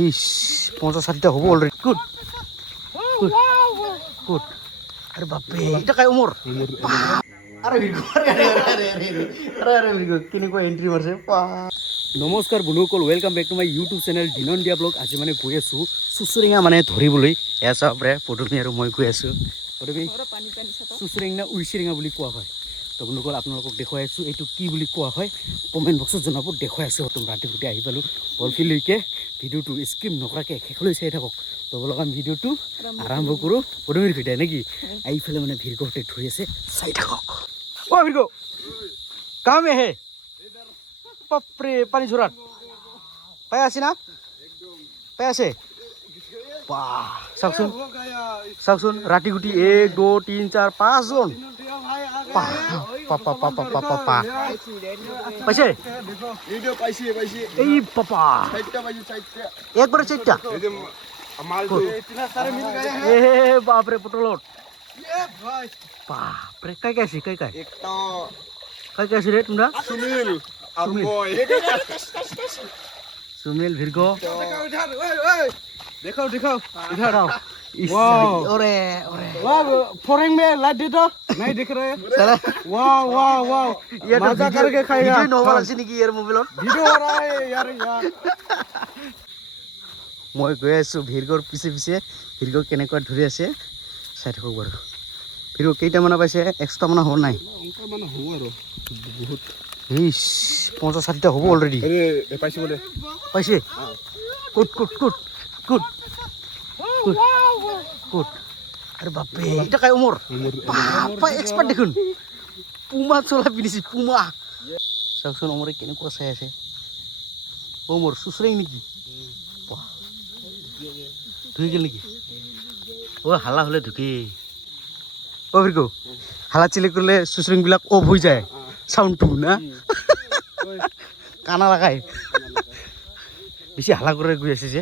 Is 50-60টা হবো already. Good good good. আৰে বাপৰে এটা কাই উমৰ। আৰে ভিগো আৰে ভিগো কেনেকুৱা এন্ট্ৰি মাৰছে। নমস্কাৰ বন্ধুসকল, welcome back to my YouTube channel দিনন্দিয়া ব্লগ। আজি মানে গৈ আছোঁ চুচুৰিঙা মানে ধৰিবলৈ। এয়া চাওক ৰে পদুমী আৰু মই গৈ আছোঁ। পদুমী চুচুৰিঙা উইচিৰিঙা বুলি কোৱা হয়। তো বন্ধুসকল আপোনালোকক দেখুৱাই আছোঁ এইটো কি বুলি কোৱা হয় কমেণ্ট বক্সত জনাব। দেখুৱাই আছোঁ একদম ৰাতি গোটেই আহি পালোঁ বলফিলৈকে। ভিডিঅ'টো স্কিপ নকৰাকৈ শেষলৈ চাই থাকক। তো বলক আমি ভিডিঅ'টো আৰম্ভ কৰোঁ। পদুমীৰ ভিডিঅ' নেকি এইফালে মানে ভিৰগহঁতে ধৰি আছে, চাই থাকক। অ ভিৰগ কাম হে বাপৰে পানী ঝৰাত পাই আছে না? পাই আছে? বাহ চাওকচোন চাওকচোন ৰাতি গুটি 1 2 3 4 5 জন পাপা পাপা পাপা পা পাইছে এই পাপা একবারে চারটা এ বাপরে পটলত বাপরে কাই কাইছে কাই কাই কাই কাইছে রে তোমরা? सुमिल भिरगो देखो देखो इधर आओ। वाह ओरे ओरे वाह फोरेंग में लाइट दे दो नहीं दिख रहे चला। वाह वाह वाह ये मजा करके खाएगा। वीडियो नोबल আছে নেকি ইয়ার মোবাইলত? ভিডিও हो रहा है यार यार। মই গৈ আছো ভিৰগৰ পিছে পিছে। ভিৰগ কেনেকুৱা ধৰি আছে চাই থাকক বাৰু। ভিৰগ কেইটামান পাইছে? 100টা মান হ'ব নাই? অংকা মান হ'ব আৰু বহুত। ইস 50-60টা হবো অলরেডি। পাইছে বলে পাইছে। Good good good good good good. আরে বাপরে এটা কাই উমর বাপা এক্সপার্ট দেখুন। পুমা চলা পিনিছি পুমা। চাওকচোন অমরে কেনেকুৱা চাই আছে। অমৰ চুচুৰিং নেকি? ধুই গেল নেকি? ও হালা হলে ঢুকি ও ভিৰগ হালা চিলে কৰলে চুচুৰিং বিলাক অফ হৈ যায় সাউন্ডটো না কানা লাগাই বেশি হালা করে গৈ আছে যে।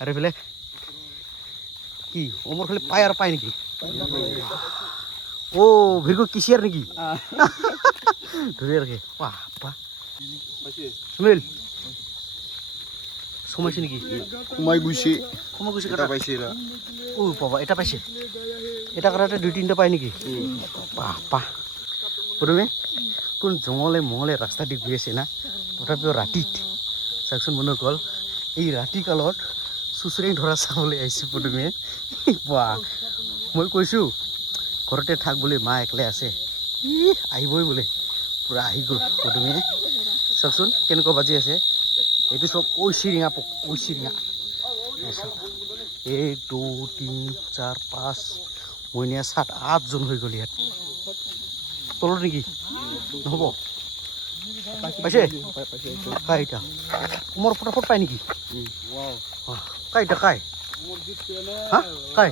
আরে ফেলে কি ওমর খালি পায় আর পায় নাকি? ও ভিরগো কিসিয়ার নাকি? ধরে রাখে বাহ বাহ। সুমিল সময়ছে নাকি? কুমাই গুছি কাটা পাইছে। ও বাবা এটা পাইছে। এটা কাটাতে 2-3টা পায় নাকি? বাহ বাহ। প্রথমে কোন জঙলে মঙলে ৰাস্তা দি গৈ আছে না, তথাপিও ৰাতিত চাওকচোন বন্ধুসকল এই ৰাতি কালত চুচুৰিং ধৰা চাবলৈ আহিছোঁ পদুমে। বাহ মই কৈছোঁ ঘৰতে থাক বুলি, মা একলে আছে আহিবই বোলে। পূৰা আহি গ'ল পদুমে। চাওকচোন কেনেকুৱা বাজি আছে। এইটো চব ঐচিৰিঙা ঐচিৰিঙা। 1 2 3 4 5 মইনীয়া 7 8 জন হৈ গ'ল ইয়াত। তলত নেকি? নহ'ব পাইছে কাইটা উমৰ ফটাফট পায় নেকি? কাইটা কাই হা কাই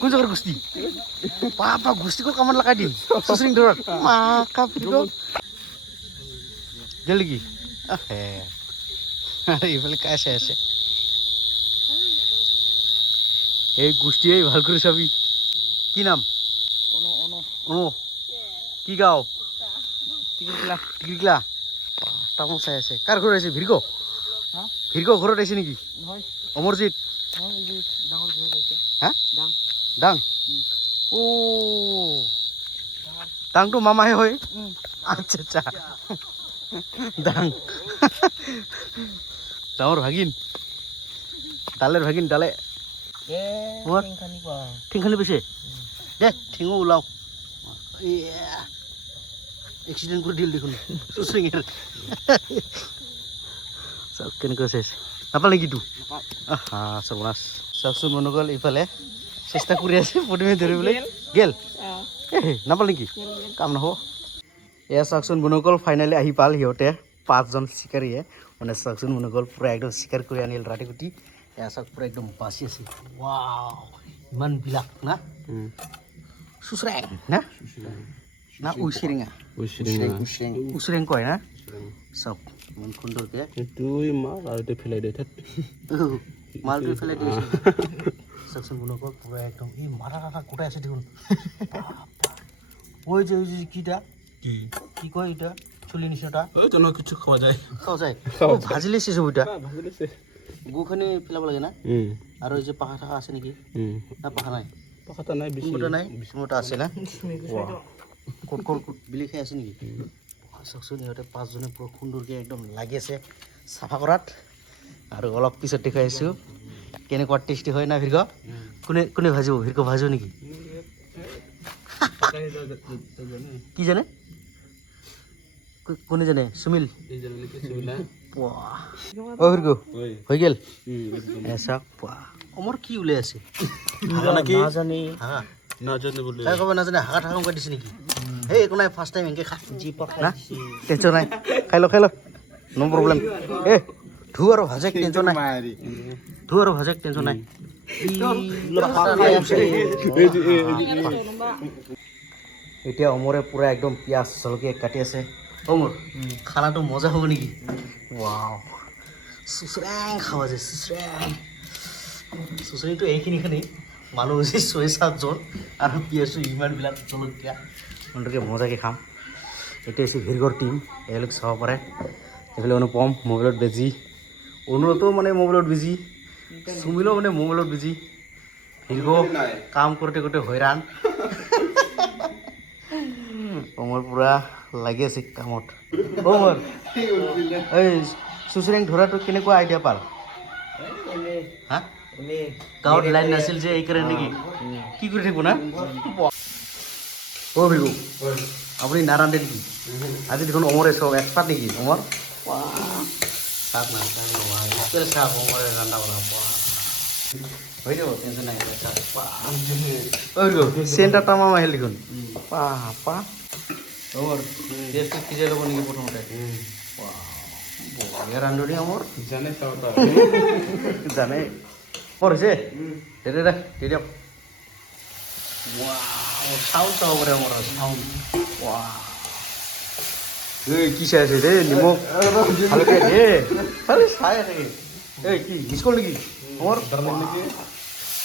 কোন জাগাৰ গুষ্টি পাপা গুষ্টি কল কামত লগাই দিম চুচুৰিং ধৰাত মাকা ফিৰিব গেল নেকি? আৰে এইফালে কাই চাই আছে। এই গুষ্টিয়ে ভাল কৰি চাবি। কি নাম? অনু কি গাঁও? টিকিলা তামোল চাই আছে। কাৰ ঘৰত আহিছে? ভিৰগ ভিৰগ ঘৰত আহিছে নেকি? অমৰজিৎ হা ডাং ও ডাংটো মামাহে হয়। আচ্ছা আচ্ছা ডাং ডাঙৰ ভাগিন ডালেৰ ভাগিন ডালে ঠিংখানি পাইছে দে ঠিঙো ওলাও। এক্সিডেন্ট কৰে দিল দেখুন চুচুৰিঙেৰ। চাওক কেনেকৈ চাইছে নাপাল নেকি? তো আহা সৰ্বনাশ। চাওকচোন মনোগল ইফালে চেষ্টা কৰি আছে পদুমে ধৰিবলৈ গেল নাপাল নেকি? কাম নহ'ব। এয়া চাওকচোন মনোগল ফাইনেলি আহি পাল সিহঁতে 5 জন চিকাৰীয়ে। মানে চাওকচোন মনোগল পূৰা একদম চিকাৰ কৰি আনিল ৰাতি গুটি। এয়া চাওক পূৰা একদম বাচি আছে। ৱাও ইমান বিলাক না চুচুৰিং না না উইচিৰিঙা? উইচিৰিং কয় না? চাওক ইমান সুন্দৰকে এইটোই মাল আৰু এইটো ফেলাই দিয়ে মালটো ফেলাই দিয়ে। চাওকচোন বন্ধুসকল পূৰা একদম এই মাথা টাটা গোটাই আছে দেখোন। ওই যে কিটা কি কয় এটা চুলি নিচিনাটা ওই জন্য কিছু খাওয়া যায় খাওয়া যায় ভাজিলে শেষ হ'ব এতিয়া গুখিনি পেলাব লাগে না আৰু এই যে পাখা থাকা আছে নেকি না পাখা নাই পাখাটা নাই বিস্কুট নাই বিস্কুট আছে না কোট কোট বিলি খাই আছে নেকি চাওকচোন ইহঁতে পাঁচজনে পুরো সুন্দৰকৈ একদম লাগি আছে চাফা কৰাত আৰু অলপ পিছত দেখাই আছোঁ কেনেকুৱা টেষ্টি হয় না ভিৰগ কোনে কোনে ভাজিব ভিৰগ ভাজিব নেকি কি জানে কোনে জানে সুমিল অ ভিৰগ হৈ গেল এসা অমৰ কি ওলাই আছে নাজানে নাজানে বলে তাই ক'ব নাজানে হাগা থাকা দিছে নেকি এই একো নাই ফাৰ্ষ্ট টাইম এনেকৈ খা না টেনশ্যন নাই খাই ল নো প্ৰব্লেম এ ধু আৰু ভাজেক টেনশ্যন নাই ধু আৰু ভাজেক টেনশ্যন নাই এতিয়া অমৰে পূৰা একদম পিঁয়াজ জলকীয়া কাটি আছে অমৰ খানাটো মজা হ'ব নেকি ৱাও চুচৰেং খাব যে চুচৰিটো এইখিনিখিনি মানুহ হৈছে 6-7জন আৰু পিঁয়াজটো ইমানবিলাক জলকীয়া সুন্দৰকৈ মজাকৈ খাম এতিয়া হৈছে ভিৰগৰ টিম এওঁলোক চাব পাৰে এইফালে অনুপম মোবাইলত বিজি অনুৰতো মানে মোবাইলত বিজি সুমিলো মানে মোবাইলত বিজি ভিৰগ কাম কৰোঁতে কৰোঁতে হয়ৰাণ অমৰ পূৰা লাগি আছে কামত অমৰ এই চুচৰেং ধৰাটো কেনেকুৱা আইডিয়া পাল হা গাঁৱত লাইন নাছিল যে এইকাৰণে নেকি কি কৰি থাকিব না অ' ভিৰগ আপুনি নাৰান্ধে নেকি আজি দেখোন অমৰে চব এক্সপাৰ্ট নেকি অমৰ চাওক না চাওক অমৰে ৰান্ধা বঢ়া হৈ যাব টেনশ্যন নাই চেণ্টাৰ তামাম আহিল দেখোন পা অমৰ গেছটো সিজাই ল'ব নেকি প্ৰথমতে বঢ়িয়া ৰান্ধনি অমৰ জানে জানে মোৰ হৈছে দে দিয়ক চাউল চাব পাৰে মোৰ চাউল এই কি চাই আছে দেই নিমখ ভালকৈ দে চাই আছে এই কি মিছ কল নেকি মোৰ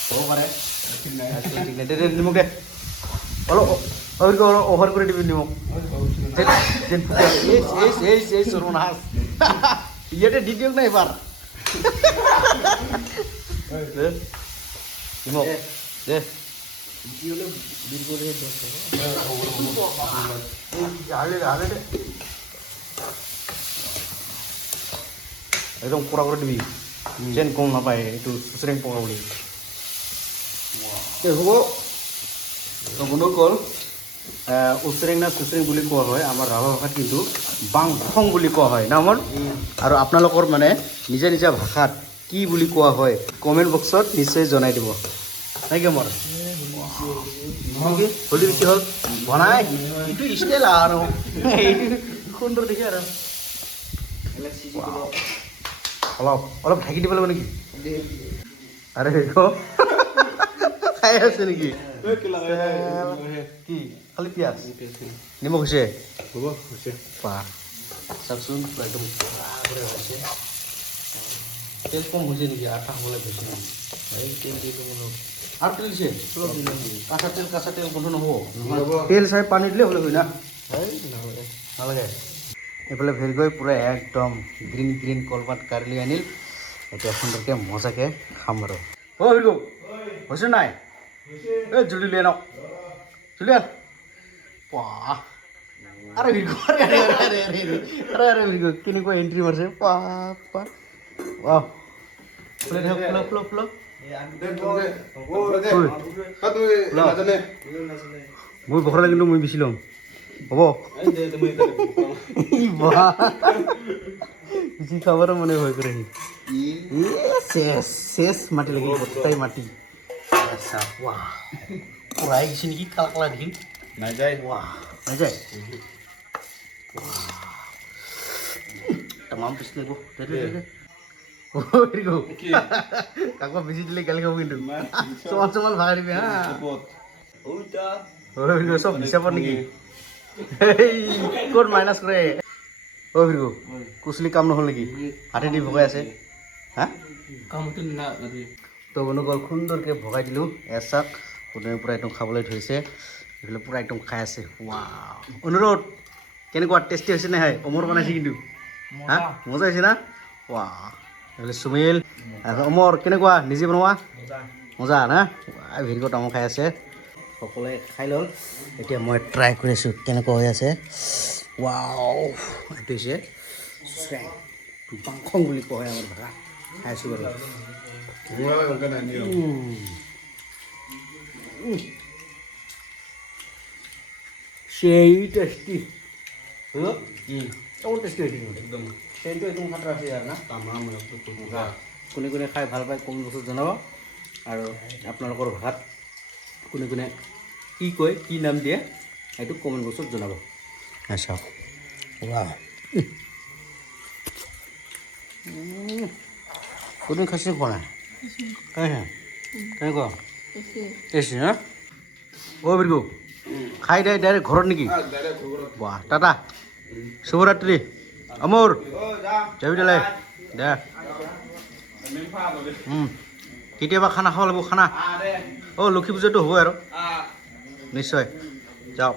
হ'ব পাৰে দে নিমখ দে অলপ অলপ অভাৰ কৰি দিবি নিমখ ইয়াতে দি দিয়ক না এবাৰ নিমখ দে একদম পুৰা কৰি দিবি যেন গম নাপায় এইটো চুচৰেং পকা বুলি হ'ব বন্ধুসকল উচৰেং না চুচৰেং বুলি কোৱা হয় আমাৰ ৰাভা ভাষাত কিন্তু বাংফং বুলি কোৱা হয় না আমাৰ আৰু আপোনালোকৰ মানে নিজা নিজা ভাষাত কি বুলি কোৱা হয় কমেণ্ট বক্সত নিশ্চয় জনাই দিব নাই কি মোৰ হলি কি হ'ল বনাই এইটো ষ্টাইল আৰু সুন্দৰ দেখি আৰু অলপ অলপ ঢাকি দিব লাগিব নেকি আৰে খাই আছে নেকি কি খালি পিঁয়াজ নিমখ হৈছে হ'ব হৈছে চাওকচোন একদম হৈছে তেল কম হৈছে নেকি আঠা হ'বলৈ বেছি তেল দি আৰু তেল দিছে কাঁচা তেল গোন্ধ নহ'ব তেল চাই পানী দিলে হ'লে হয় না নালাগে এইফালে ভেলগৈ পূৰা একদম গ্ৰীণ গ্ৰীণ কলপাত কাঢ়ি লৈ আনিল এতিয়া সুন্দৰকৈ মজাকৈ খাম আৰু অ' ভেলগৌ হৈছে নাই এই জলদি লৈ আনক জলদি আন আৰে ভেলগৌ আৰে ভেলগৌ কেনেকুৱা এণ্ট্ৰি মাৰিছে মই বখৰা কিন্তু মই বেছি ল'ম হ'ব বেছি খাবাৰো মানে ভয় কৰে শেষ মাটি লাগি গোটাই মাটি পূৰাই গৈছে নেকি কালা কালা দেখি নাযায় নাযায় তামাম পিছ লাগিব কাকবা বেছি দিলে গালি খাব কিন্তু চমাল চমাল ভাগাই দিবি হা চব হিচাপত নেকি ক'ত মাইনাছ কৰে অ' ভিৰগৌ কুচলি কাম নহ'ল নেকি হাতে দি ভগাই আছে হা তো বন্ধুসকল সুন্দৰকৈ ভগাই দিলোঁ এচাক সুন্দৰ পূৰা একদম খাবলৈ ধৰিছে এইফালে পূৰা একদম খাই আছে অনুৰোধ কেনেকুৱা টেষ্টি হৈছে নে হয় অমৰ বনাইছে কিন্তু হা মজা হৈছে না ৱা এইফালে সুমিল আৰু অমৰ কেনেকুৱা নিজে বনোৱা মজা না ভেৰি গুড তামোল খাই আছে সকলোৱে খাই ল'ল এতিয়া মই ট্ৰাই কৰি আছোঁ কেনেকুৱা হৈ আছে ৱাও এইটো হৈছে পাংখং বুলি কোৱা হয় আমাৰ ভাষা খাই আছোঁ বাৰু সেই টেষ্টি বহুত টেষ্টি হৈছে একদম সেইটো একদম খাতৰা আছে আৰু না কোনে কোনে খাই ভাল পায় কমেণ্ট বক্সত জনাব আৰু আপোনালোকৰ ভাষাত কোনে কোনে কি কয় কি নাম দিয়ে সেইটো কমেণ্ট বক্সত জনাব চাওক ৱাহ কোনে খাইছে খোৱা নাই খাইছে কেনেকুৱা টেষ্টি না অ' বিৰগু খাই দে ডাইৰেক্ট ঘৰত নেকি বাহ টাটা শুভৰাত্ৰি অমৰ যাবি দে দে কেতিয়াবা খানা খাব লাগিব খানা অ' লক্ষী পূজাটো হ'ব আৰু নিশ্চয় যাওক